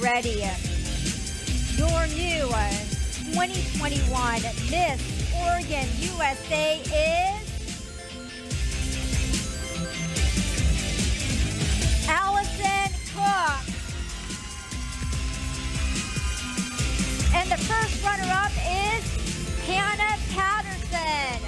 ready. Your new 2021 Miss Oregon USA is Allison Cook. And the first runner-up is Hannah Patterson.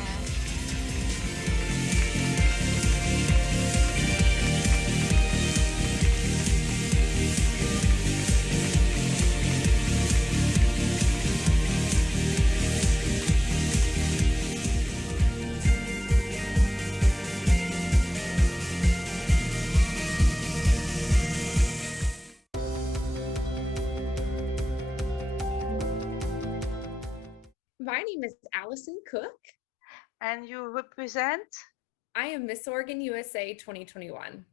My name is Allison Cook. And you represent? I am Miss Oregon USA 2021.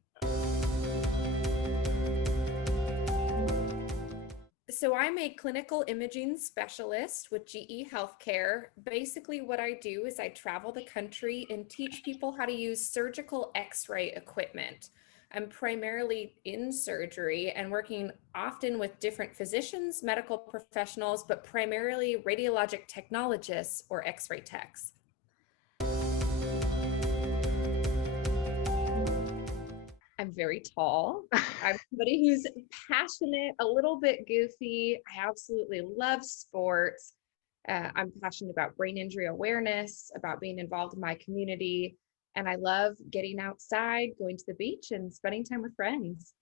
So I'm a clinical imaging specialist with GE Healthcare. Basically what I do is I travel the country and teach people how to use surgical X-ray equipment. I'm primarily in surgery and working often with different physicians, medical professionals, but primarily radiologic technologists or X-ray techs. I'm very tall. I'm somebody who's passionate, a little bit goofy. I absolutely love sports. I'm passionate about brain injury awareness, about being involved in my community. And I love getting outside, going to the beach, and spending time with friends.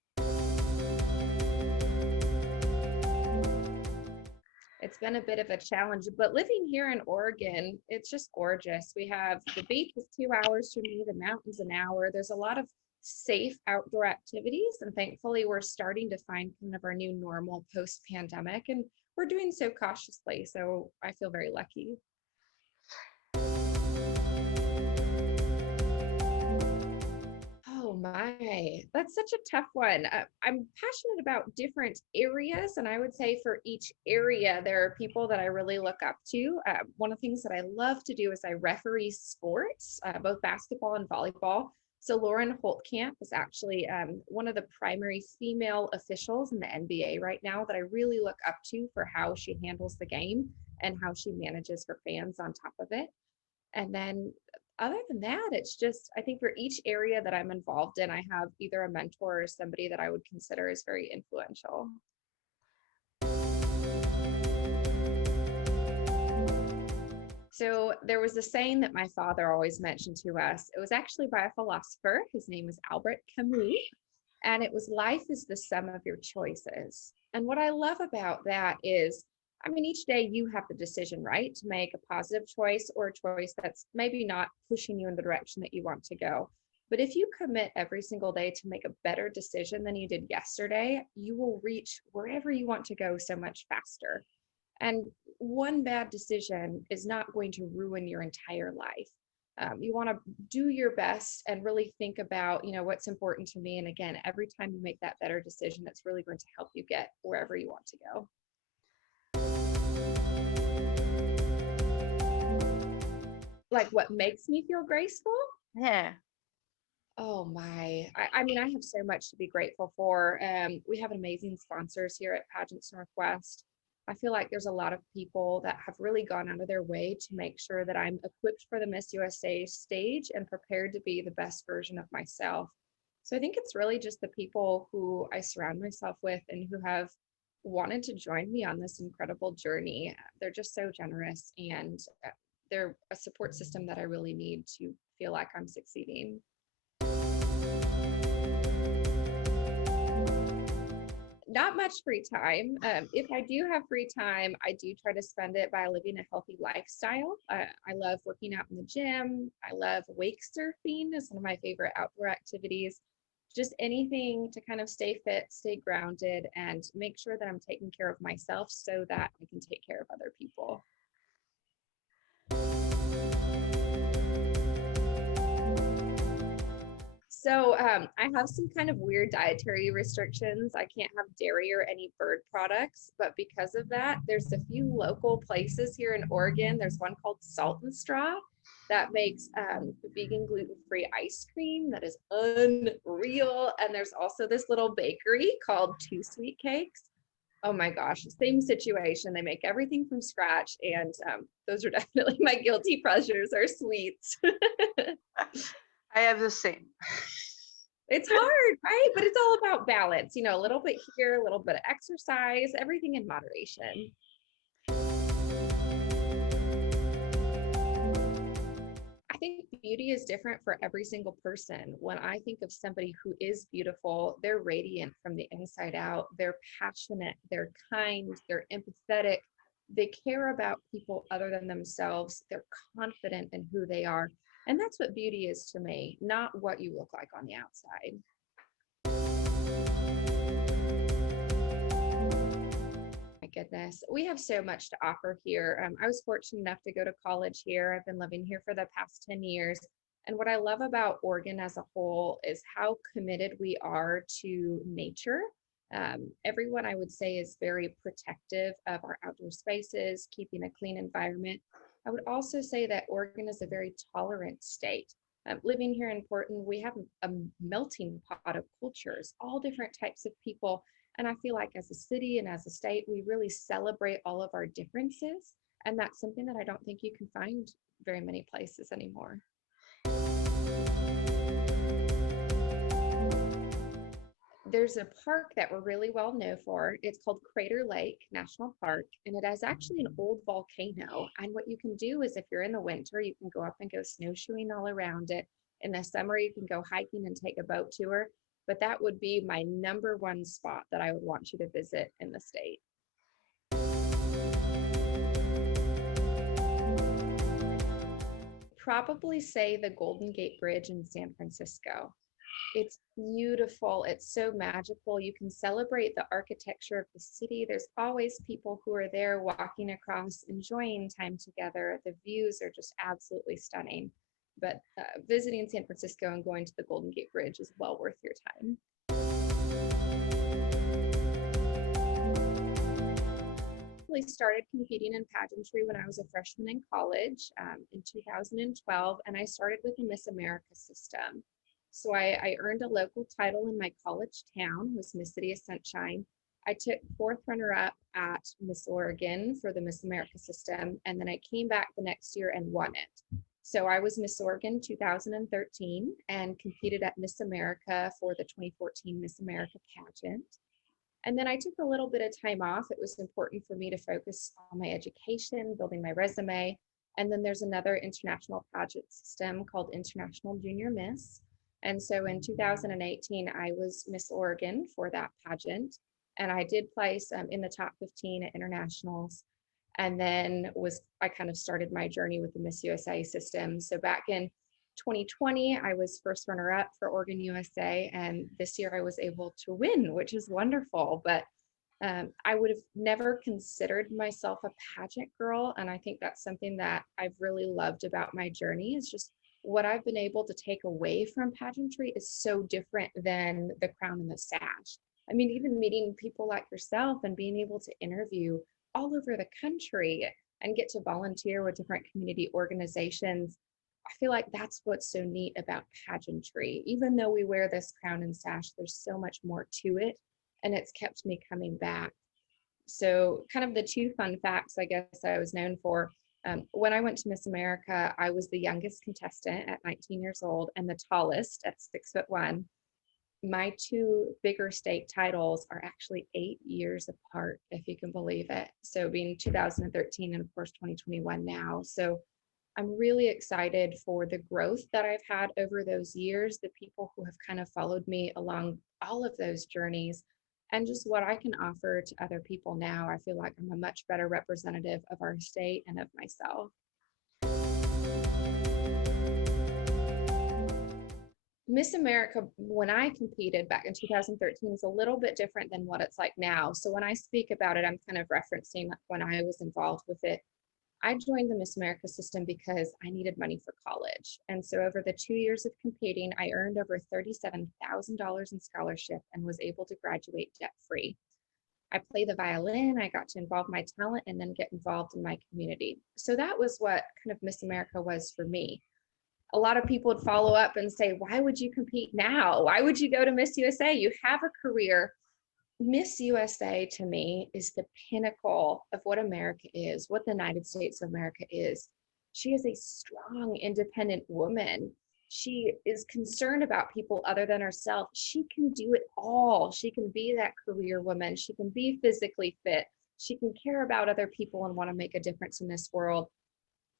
It's been a bit of a challenge, but living here in Oregon, it's just gorgeous. We have the beach is 2 hours from me, the mountains an hour. There's a lot of safe outdoor activities, and thankfully we're starting to find kind of our new normal post-pandemic, and we're doing so cautiously, so I feel very lucky. Oh my, that's such a tough one. I'm passionate about different areas, and I would say for each area, there are people that I really look up to. One of the things that I love to do is I referee sports, both basketball and volleyball. So Lauren Holtkamp is actually one of the primary female officials in the NBA right now that I really look up to for how she handles the game and how she manages her fans on top of it. And then other than that, it's just, I think for each area that I'm involved in, I have either a mentor or somebody that I would consider as very influential. So there was a saying that my father always mentioned to us. It was actually by a philosopher. His name was Albert Camus. And it was, life is the sum of your choices. And what I love about that is, I mean, each day you have the decision, right, to make a positive choice or a choice that's maybe not pushing you in the direction that you want to go. But if you commit every single day to make a better decision than you did yesterday, you will reach wherever you want to go so much faster. And one bad decision is not going to ruin your entire life. You want to do your best and really think about, what's important to me. And again, every time you make that better decision, that's really going to help you get wherever you want to go. Like what makes me feel graceful? Yeah. Oh my, I mean, I have so much to be grateful for. We have amazing sponsors here at Pageants Northwest. I feel like there's a lot of people that have really gone out of their way to make sure that I'm equipped for the Miss USA stage and prepared to be the best version of myself. So I think it's really just the people who I surround myself with and who have wanted to join me on this incredible journey. They're just so generous, and they're a support system that I really need to feel like I'm succeeding. Not much free time. If I do have free time, I do try to spend it by living a healthy lifestyle. I love working out in the gym. I love wake surfing is one of my favorite outdoor activities. Just anything to kind of stay fit, stay grounded, and make sure that I'm taking care of myself so that I can take care of other people. So I have some kind of weird dietary restrictions. I can't have dairy or any bird products, but because of that, there's a few local places here in Oregon. There's one called Salt and Straw that makes vegan gluten-free ice cream that is unreal. And there's also this little bakery called Two Sweet Cakes. Oh my gosh, same situation. They make everything from scratch, and those are definitely my guilty pleasures are sweets. I have the same. It's hard, right? But it's all about balance, a little bit here, a little bit of exercise, everything in moderation. I think beauty is different for every single person. When I think of somebody who is beautiful, they're radiant from the inside out. They're passionate, they're kind, they're empathetic. They care about people other than themselves. They're confident in who they are. And that's what beauty is to me, not what you look like on the outside. My goodness, we have so much to offer here. I was fortunate enough to go to college here. I've been living here for the past 10 years. And what I love about Oregon as a whole is how committed we are to nature. Everyone, I would say, is very protective of our outdoor spaces, keeping a clean environment. I would also say that Oregon is a very tolerant state. Living here in Portland, we have a melting pot of cultures, all different types of people. And I feel like as a city and as a state, we really celebrate all of our differences. And that's something that I don't think you can find very many places anymore. There's a park that we're really well known for. It's called Crater Lake National Park, and it is actually an old volcano. And what you can do is if you're in the winter, you can go up and go snowshoeing all around it. In the summer, you can go hiking and take a boat tour. But that would be my number one spot that I would want you to visit in the state. Probably say the Golden Gate Bridge in San Francisco. It's beautiful. It's so magical. You can celebrate the architecture of the city. There's always people who are there walking across, enjoying time together. The views are just absolutely stunning. But visiting San Francisco and going to the Golden Gate Bridge is well worth your time. I started competing in pageantry when I was a freshman in college in 2012, and I started with the Miss America system. So I earned a local title in my college town, was Miss City of Sunshine. I took 4th runner-up at Miss Oregon for the Miss America system, and then I came back the next year and won it. So I was Miss Oregon 2013 and competed at Miss America for the 2014 Miss America pageant. And then I took a little bit of time off. It was important for me to focus on my education, building my resume. And then there's another international pageant system called International Junior Miss. And so in 2018, I was Miss Oregon for that pageant. And I did place in the top 15 at internationals. And then I kind of started my journey with the Miss USA system. So back in 2020, I was first runner-up for Oregon USA, and this year I was able to win, which is wonderful. But I would have never considered myself a pageant girl, and I think that's something that I've really loved about my journey is just what I've been able to take away from pageantry is so different than the crown and the sash. I mean, even meeting people like yourself and being able to interview all over the country and get to volunteer with different community organizations. I feel like that's what's so neat about pageantry. Even though we wear this crown and sash, there's so much more to it, and it's kept me coming back. So kind of the two fun facts, I guess I was known for. When I went to Miss America, I was the youngest contestant at 19 years old and the tallest at 6'1". My two bigger state titles are actually 8 years apart, if you can believe it. So being 2013 and of course 2021 now. So I'm really excited for the growth that I've had over those years, the people who have kind of followed me along all of those journeys, and just what I can offer to other people now. I feel like I'm a much better representative of our state and of myself. Miss America, when I competed back in 2013, is a little bit different than what it's like now. So when I speak about it, I'm kind of referencing when I was involved with it. I joined the Miss America system because I needed money for college. And so over the 2 years of competing, I earned over $37,000 in scholarship and was able to graduate debt-free. I play the violin, I got to involve my talent and then get involved in my community. So that was what kind of Miss America was for me. A lot of people would follow up and say, why would you compete now? Why would you go to Miss USA? You have a career. Miss USA to me is the pinnacle of what America is, what the United States of America is. She is a strong, independent woman. She is concerned about people other than herself. She can do it all. She can be that career woman. She can be physically fit. She can care about other people and want to make a difference in this world.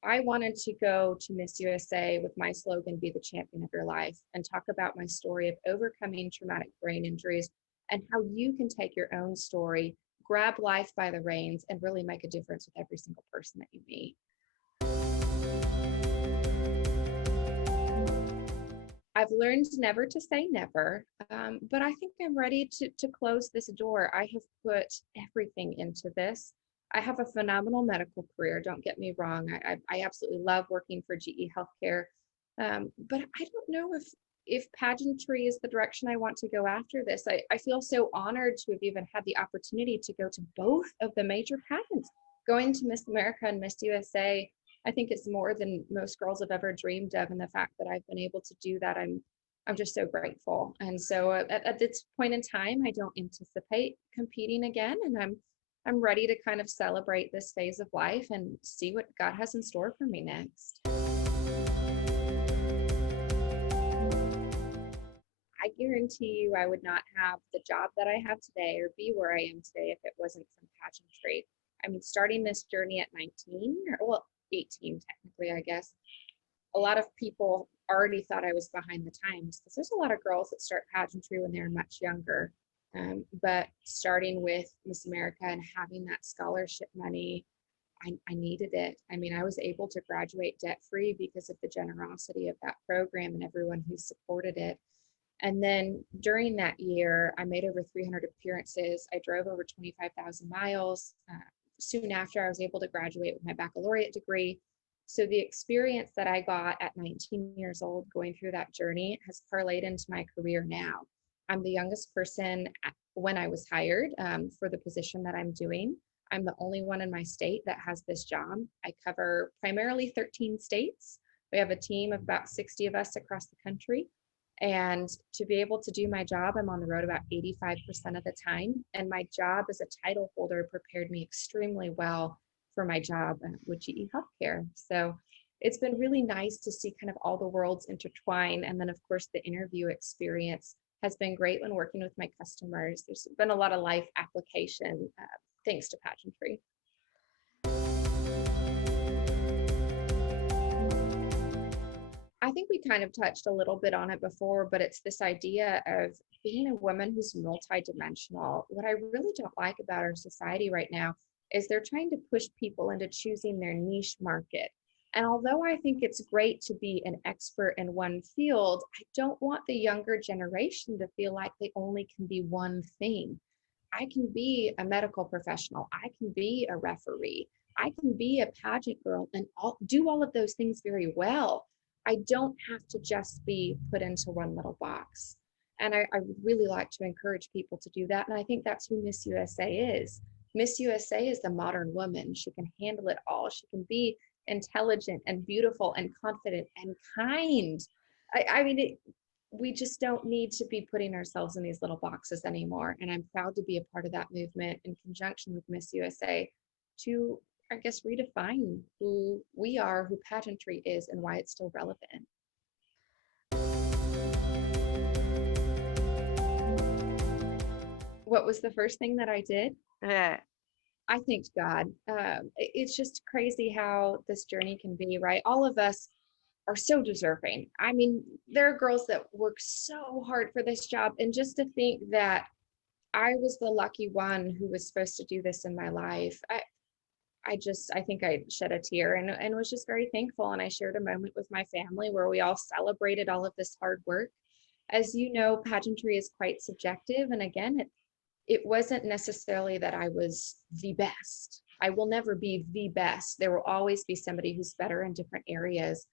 I wanted to go to Miss USA with my slogan, Be the Champion of Your Life, and talk about my story of overcoming traumatic brain injuries and how you can take your own story, grab life by the reins, and really make a difference with every single person that you meet. I've learned never to say never, but I think I'm ready to close this door. I have put everything into this. I have a phenomenal medical career. Don't get me wrong. I absolutely love working for GE Healthcare, but I don't know if pageantry is the direction I want to go after this. I feel so honored to have even had the opportunity to go to both of the major pageants, going to Miss America and Miss USA. I think it's more than most girls have ever dreamed of, and the fact that I've been able to do that, I'm just so grateful. And so at this point in time, I don't anticipate competing again, and I'm ready to kind of celebrate this phase of life and see what God has in store for me next. I guarantee you I would not have the job that I have today or be where I am today if it wasn't from pageantry. I mean, starting this journey at 19, or well, 18 technically, I guess, a lot of people already thought I was behind the times because there's a lot of girls that start pageantry when they're much younger. But starting with Miss America and having that scholarship money, I needed it. I mean, I was able to graduate debt free because of the generosity of that program and everyone who supported it. And then during that year, I made over 300 appearances. I drove over 25,000 miles. Soon after, I was able to graduate with my baccalaureate degree. So the experience that I got at 19 years old going through that journey has parlayed into my career now. I'm the youngest person when I was hired for the position that I'm doing. I'm the only one in my state that has this job. I cover primarily 13 states. We have a team of about 60 of us across the country. And to be able to do my job, I'm on the road about 85% of the time. And my job as a title holder prepared me extremely well for my job with GE Healthcare. So it's been really nice to see kind of all the worlds intertwine. And then, of course, the interview experience has been great when working with my customers. There's been a lot of life application thanks to pageantry. I think we kind of touched a little bit on it before, but it's this idea of being a woman who's multidimensional. What I really don't like about our society right now is they're trying to push people into choosing their niche market. And although I think it's great to be an expert in one field, I don't want the younger generation to feel like they only can be one thing. I can be a medical professional. I can be a referee. I can be a pageant girl and do all of those things very well. I don't have to just be put into one little box. And I would really like to encourage people to do that. And I think that's who Miss USA is. Miss USA is the modern woman. She can handle it all. She can be intelligent and beautiful and confident and kind. I mean, we just don't need to be putting ourselves in these little boxes anymore. And I'm proud to be a part of that movement in conjunction with Miss USA to, I guess, redefine who we are, who pageantry is, and why it's still relevant. What was the first thing that I did? Yeah. I thanked God. It's just crazy how this journey can be, right? All of us are so deserving. I mean, there are girls that work so hard for this job. And just to think that I was the lucky one who was supposed to do this in my life, I think I shed a tear and was just very thankful. And I shared a moment with my family where we all celebrated all of this hard work. As you know, pageantry is quite subjective. And again, it wasn't necessarily that I was the best. I will never be the best. There will always be somebody who's better in different areas.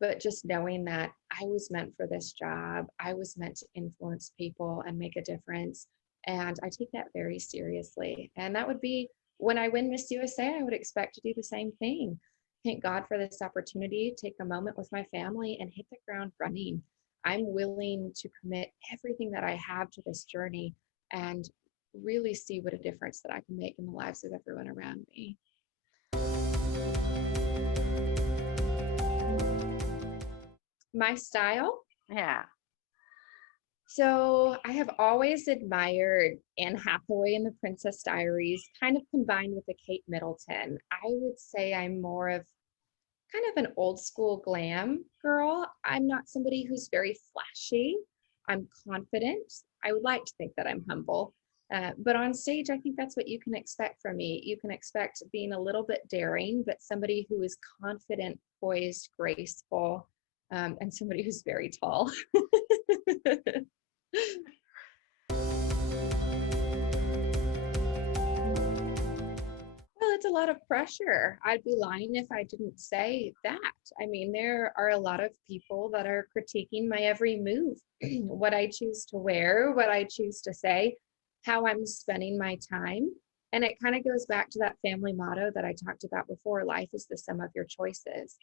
But just knowing that I was meant for this job, I was meant to influence people and make a difference. And I take that very seriously. And that would be when I win Miss USA, I would expect to do the same thing. Thank God for this opportunity, take a moment with my family and hit the ground running. I'm willing to commit everything that I have to this journey and really see what a difference that I can make in the lives of everyone around me. My style. Yeah. So I have always admired Anne Hathaway in The Princess Diaries, kind of combined with the Kate Middleton. I would say I'm more of kind of an old school glam girl. I'm not somebody who's very flashy. I'm confident. I would like to think that I'm humble. But on stage, I think that's what you can expect from me. You can expect being a little bit daring, but somebody who is confident, poised, graceful, and somebody who's very tall. Well, it's a lot of pressure. I'd be lying if I didn't say that. I mean, there are a lot of people that are critiquing my every move, what I choose to wear, what I choose to say, how I'm spending my time. And it kind of goes back to that family motto that I talked about before: life is the sum of your choices.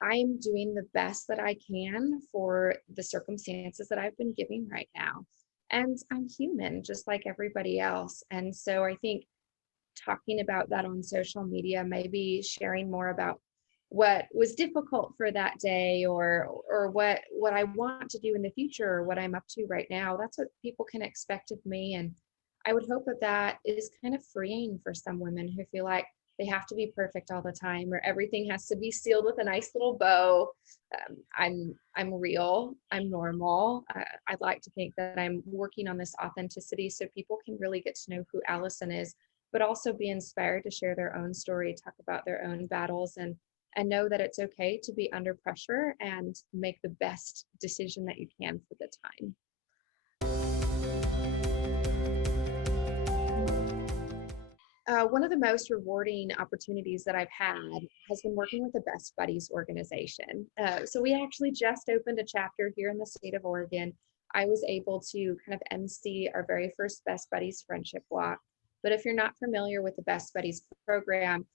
I'm doing the best that I can for the circumstances that I've been given right now. And I'm human, just like everybody else. And so I think talking about that on social media, maybe sharing more about what was difficult for that day, or what I want to do in the future, or what I'm up to right now, that's what people can expect of me. And I would hope that that is kind of freeing for some women who feel like they have to be perfect all the time, or everything has to be sealed with a nice little bow. I'm real, I'm normal. I'd like to think that I'm working on this authenticity so people can really get to know who Allison is, but also be inspired to share their own story, talk about their own battles, and know that it's okay to be under pressure and make the best decision that you can for the time. One of the most rewarding opportunities that I've had has been working with the Best Buddies organization. So we actually just opened a chapter here in the state of Oregon. I was able to kind of MC our very first Best Buddies friendship walk. But if you're not familiar with the Best Buddies program,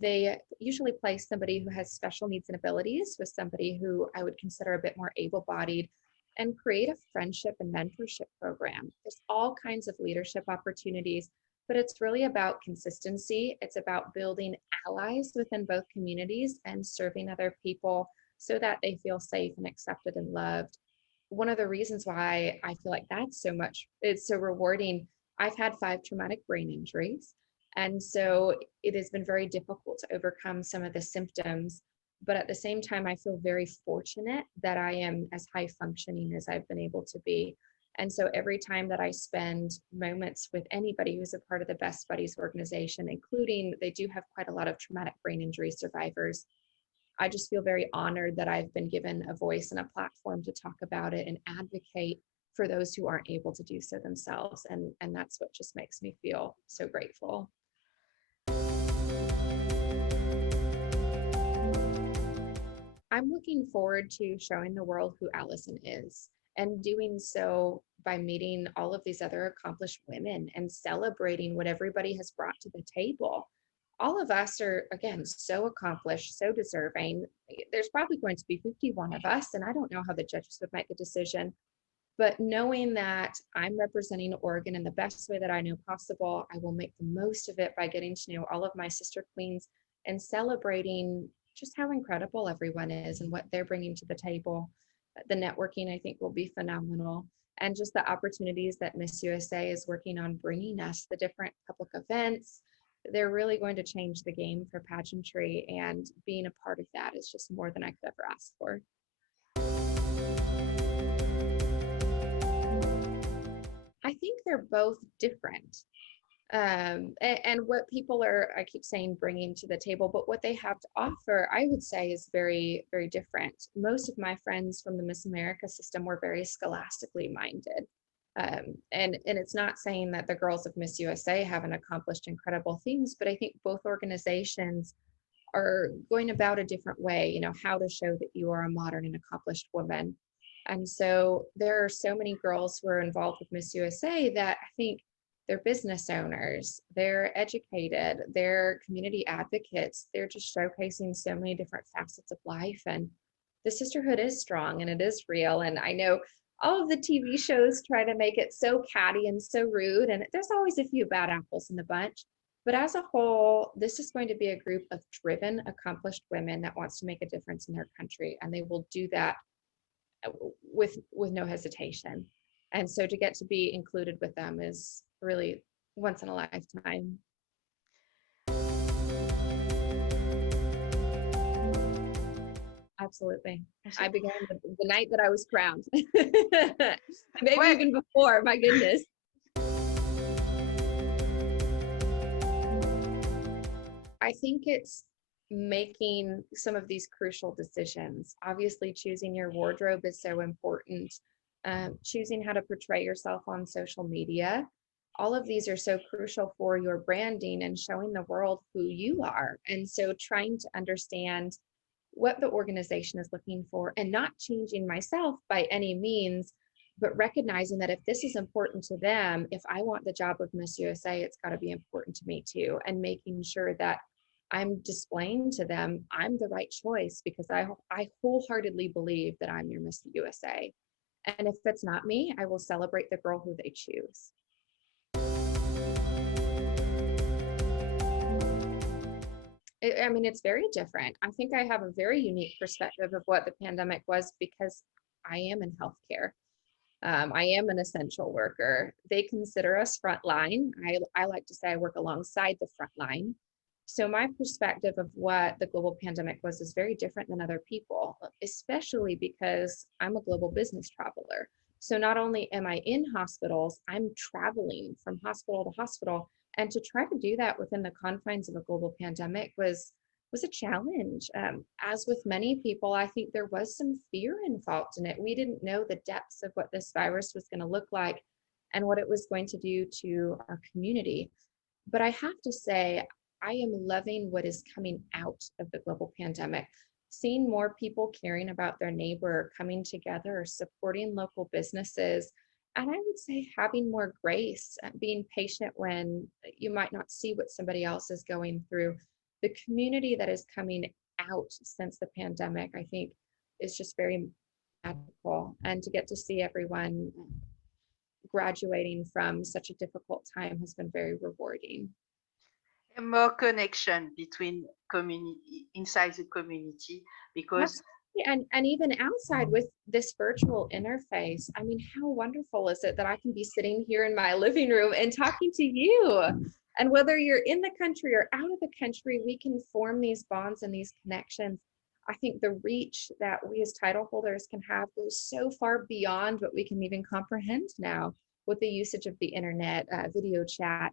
they usually place somebody who has special needs and abilities with somebody who I would consider a bit more able-bodied, and create a friendship and mentorship program. There's all kinds of leadership opportunities, but it's really about consistency. It's about building allies within both communities and serving other people so that they feel safe and accepted and loved. One of the reasons why I feel like it's so rewarding. I've had 5 traumatic brain injuries. And so it has been very difficult to overcome some of the symptoms. But at the same time, I feel very fortunate that I am as high functioning as I've been able to be. And so every time that I spend moments with anybody who's a part of the Best Buddies organization, including they do have quite a lot of traumatic brain injury survivors, I just feel very honored that I've been given a voice and a platform to talk about it and advocate for those who aren't able to do so themselves. And that's what just makes me feel so grateful. I'm looking forward to showing the world who Allison is, and doing so by meeting all of these other accomplished women and celebrating what everybody has brought to the table. All of us are, again, so accomplished, so deserving. There's probably going to be 51 of us, and I don't know how the judges would make a decision. But knowing that I'm representing Oregon in the best way that I know possible, I will make the most of it by getting to know all of my sister queens and celebrating just how incredible everyone is and what they're bringing to the table. The networking, I think, will be phenomenal. And just the opportunities that Miss USA is working on bringing us, the different public events, they're really going to change the game for pageantry. And being a part of that is just more than I could ever ask for. I think they're both different. And what people are, I keep saying, bringing to the table, but what they have to offer, I would say, is very, very different. Most of my friends from the Miss America system were very scholastically minded. And it's not saying that the girls of Miss USA haven't accomplished incredible things, but I think both organizations are going about a different way, how to show that you are a modern and accomplished woman. And so there are so many girls who are involved with Miss USA that I think they're business owners, they're educated, they're community advocates. They're just showcasing so many different facets of life. And the sisterhood is strong and it is real. And I know all of the TV shows try to make it so catty and so rude, and there's always a few bad apples in the bunch. But as a whole, this is going to be a group of driven, accomplished women that wants to make a difference in their country, and they will do that with no hesitation. And so to get to be included with them is really once in a lifetime. Absolutely. I began the night that I was crowned. Maybe Wait. even before, my goodness. I think it's making some of these crucial decisions. Obviously, choosing your wardrobe is so important. Choosing how to portray yourself on social media. All of these are so crucial for your branding and showing the world who you are. And so trying to understand what the organization is looking for and not changing myself by any means, but recognizing that if this is important to them, if I want the job of Miss USA, it's got to be important to me too. And making sure that I'm displaying to them I'm the right choice because I wholeheartedly believe that I'm your Miss USA. And if it's not me, I will celebrate the girl who they choose. I mean, it's very different. I think I have a very unique perspective of what the pandemic was because I am in healthcare. I am an essential worker. They consider us frontline. I like to say I work alongside the front line. So my perspective of what the global pandemic was is very different than other people, especially because I'm a global business traveler. So not only am I in hospitals, I'm traveling from hospital to hospital. And to try to do that within the confines of a global pandemic was a challenge. As with many people, I think there was some fear involved in it. We didn't know the depths of what this virus was going to look like and what it was going to do to our community. But I have to say, I am loving what is coming out of the global pandemic. Seeing more people caring about their neighbor, coming together, supporting local businesses, and I would say having more grace, being patient when you might not see what somebody else is going through. The community that is coming out since the pandemic, I think, is just very magical. And to get to see everyone graduating from such a difficult time has been very rewarding. More connection between community inside the community because And even outside with this virtual interface, I mean, how wonderful is it that I can be sitting here in my living room and talking to you? And whether you're in the country or out of the country, we can form these bonds and these connections. I think the reach that we as title holders can have goes so far beyond what we can even comprehend now with the usage of the internet, video chat.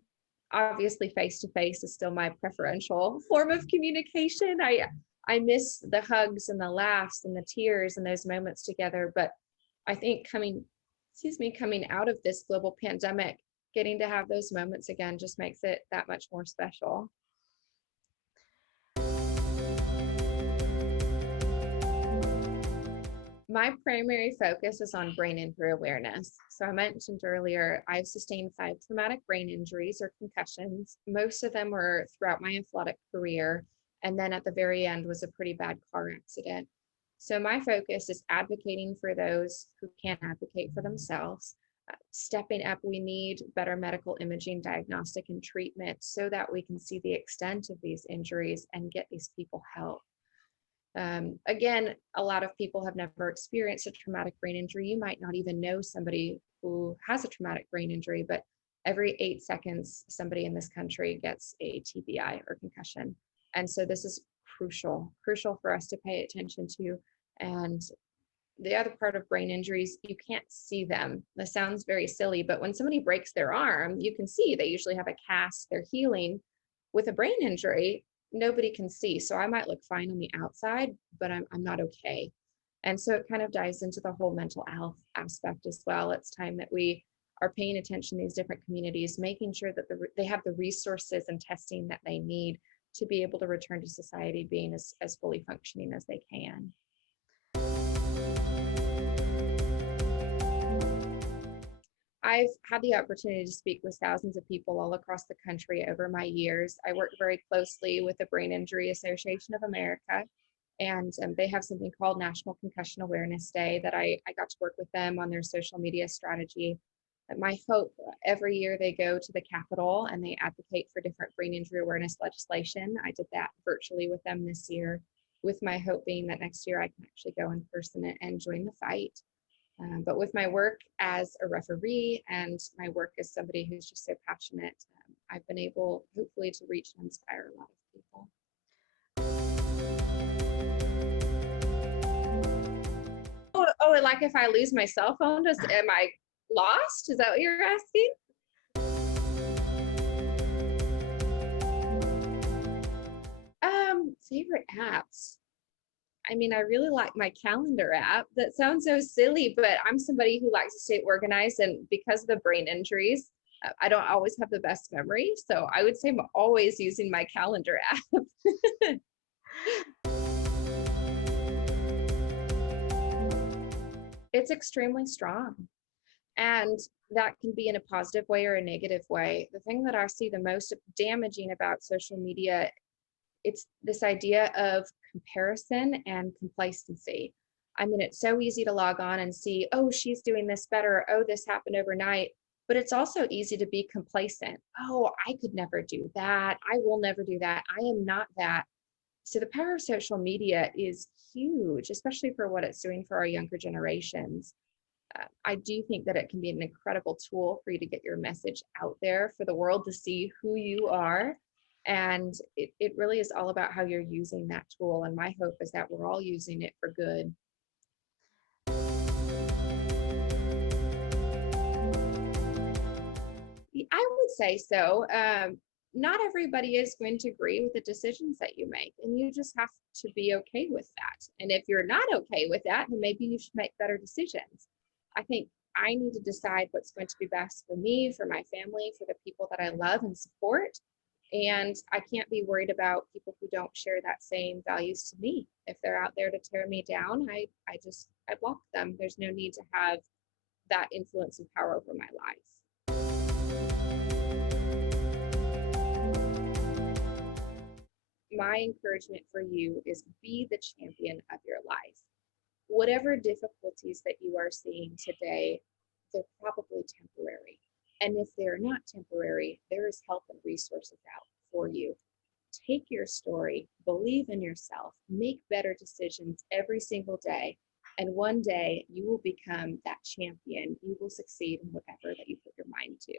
Obviously, face-to-face is still my preferential form of communication. I miss the hugs and the laughs and the tears and those moments together. But I think coming out of this global pandemic, getting to have those moments again just makes it that much more special. My primary focus is on brain injury awareness. So I mentioned earlier, I've sustained 5 traumatic brain injuries or concussions. Most of them were throughout my athletic career. And then at the very end was a pretty bad car accident. So my focus is advocating for those who can't advocate for themselves. Stepping up, we need better medical imaging, diagnostic, and treatment so that we can see the extent of these injuries and get these people help. Again, a lot of people have never experienced a traumatic brain injury. You might not even know somebody who has a traumatic brain injury, but every 8 seconds, somebody in this country gets a TBI or concussion. And so this is crucial for us to pay attention to. And the other part of brain injuries, you can't see them. This sounds very silly, but when somebody breaks their arm, you can see they usually have a cast, they're healing. With a brain injury, nobody can see. So I might look fine on the outside, but I'm not okay. And so it kind of dives into the whole mental health aspect as well. It's time that we are paying attention to these different communities, making sure that they have the resources and testing that they need to be able to return to society being as fully functioning as they can. I've had the opportunity to speak with thousands of people all across the country over my years. I work very closely with the Brain Injury Association of America. And they have something called National Concussion Awareness Day that I got to work with them on their social media strategy. My hope, every year they go to the Capitol and they advocate for different brain injury awareness legislation. I did that virtually with them this year, with my hope being that next year I can actually go in person and join the fight. But with my work as a referee and my work as somebody who's just so passionate, I've been able, hopefully, to reach and inspire a lot of people. Oh, like if I lose my cell phone, am I lost? Is that what you're asking? Favorite apps. I mean, I really like my calendar app. That sounds so silly, but I'm somebody who likes to stay organized, and because of the brain injuries, I don't always have the best memory. So I would say I'm always using my calendar app. It's extremely strong. And that can be in a positive way or a negative way. The thing that I see the most damaging about social media, it's this idea of comparison and complacency. I mean, it's so easy to log on and see, oh, she's doing this better. Oh, this happened overnight. But it's also easy to be complacent. Oh, I could never do that. I will never do that. I am not that. So the power of social media is huge, especially for what it's doing for our younger generations. I do think that it can be an incredible tool for you to get your message out there for the world to see who you are. And it really is all about how you're using that tool. And my hope is that we're all using it for good. I would say so. Not everybody is going to agree with the decisions that you make, and you just have to be okay with that. And if you're not okay with that, then maybe you should make better decisions. I think I need to decide what's going to be best for me, for my family, for the people that I love and support. And I can't be worried about people who don't share that same values to me. If they're out there to tear me down, I block them. There's no need to have that influence and power over my life. My encouragement for you is be the champion of your life. Whatever difficulties that you are seeing today, they're probably temporary. And if they're not temporary, there is help and resources out for you. Take your story, believe in yourself, make better decisions every single day. And one day you will become that champion. You will succeed in whatever that you put your mind to.